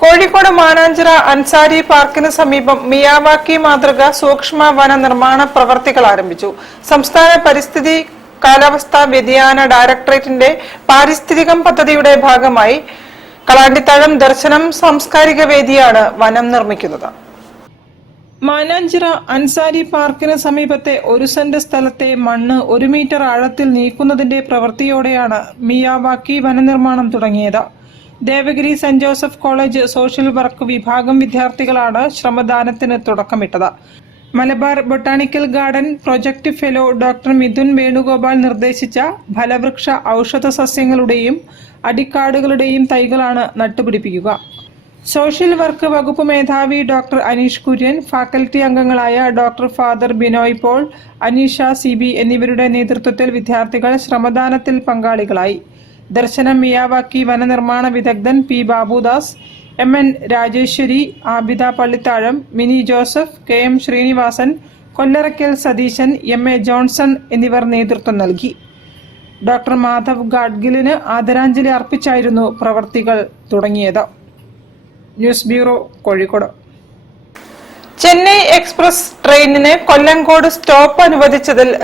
കോഴിക്കോട് മാനാഞ്ചിറ അൻസാരി പാർക്കിന് സമീപം മിയാവാക്കി മാതൃക സൂക്ഷ്മ വന നിർമ്മാണ പ്രവർത്തികൾ ആരംഭിച്ചു. സംസ്ഥാന പരിസ്ഥിതി കാലാവസ്ഥാ വ്യതിയാന ഡയറക്ടറേറ്റിന്റെ പാരിസ്ഥിതികം പദ്ധതിയുടെ ഭാഗമായി കളാണ്ടിത്താഴം ദർശനം സാംസ്കാരിക വേദിയാണ് വനം നിർമ്മിക്കുന്നത്. മാനാഞ്ചിറ അൻസാരി പാർക്കിന് സമീപത്തെ 1 സെന്റ് സ്ഥലത്തെ മണ്ണ് 1 മീറ്റർ ആഴത്തിൽ നീക്കുന്നതിന്റെ പ്രവൃത്തിയോടെയാണ് മിയാവാക്കി വനനിർമ്മാണം തുടങ്ങിയത്. Devagiri saint Joseph college social work വിഭാഗം വിദ്യാർത്ഥികളാണ് ശ്രമദാനത്തിന് തുടക്കമിട്ടത്. Malabar botanical garden project fellow doctor Mithun Venugopal നിർദ്ദേശിച്ച ഫലവൃക്ഷ ഔഷധ സസ്യങ്ങളുടെയും അടിക്കാടുകളുടെയും തൈകളാണ് നട്ടുപിടിപ്പിക്കുക. സോഷ്യൽ വർക്ക് വകുപ്പ് മേധാവി ഡോക്ടർ അനീഷ് കുര്യൻ, ഫാക്കൽറ്റി അംഗങ്ങളായ doctor father Binoy Paul, Aneesha CB എന്നിവരുടെ നേതൃത്വത്തിൽ വിദ്യാർത്ഥികൾ ശ്രമദാനത്തിൽ പങ്കാളികളായി. ദർശനം മിയാവാക്കി വനനിർമ്മാണ വിദഗ്ധൻ P. Babudas, MN Rajeshwari, Abida Pallithazham, Mini Joseph, KM Srinivasan, Kollarakkal Satheesan, MA Johnson എന്നിവർ നേതൃത്വം നൽകി. ഡോക്ടർ മാധവ് ഗാഡ്ഗിലിന് ആദരാഞ്ജലി അർപ്പിച്ചായിരുന്നു പ്രവർത്തികൾ തുടങ്ങിയത്. News bureau, Kozhikode. Chennai express ട്രെയിനിന് കൊല്ലങ്കോട് സ്റ്റോപ്പ് അനുവദിച്ചതിൽ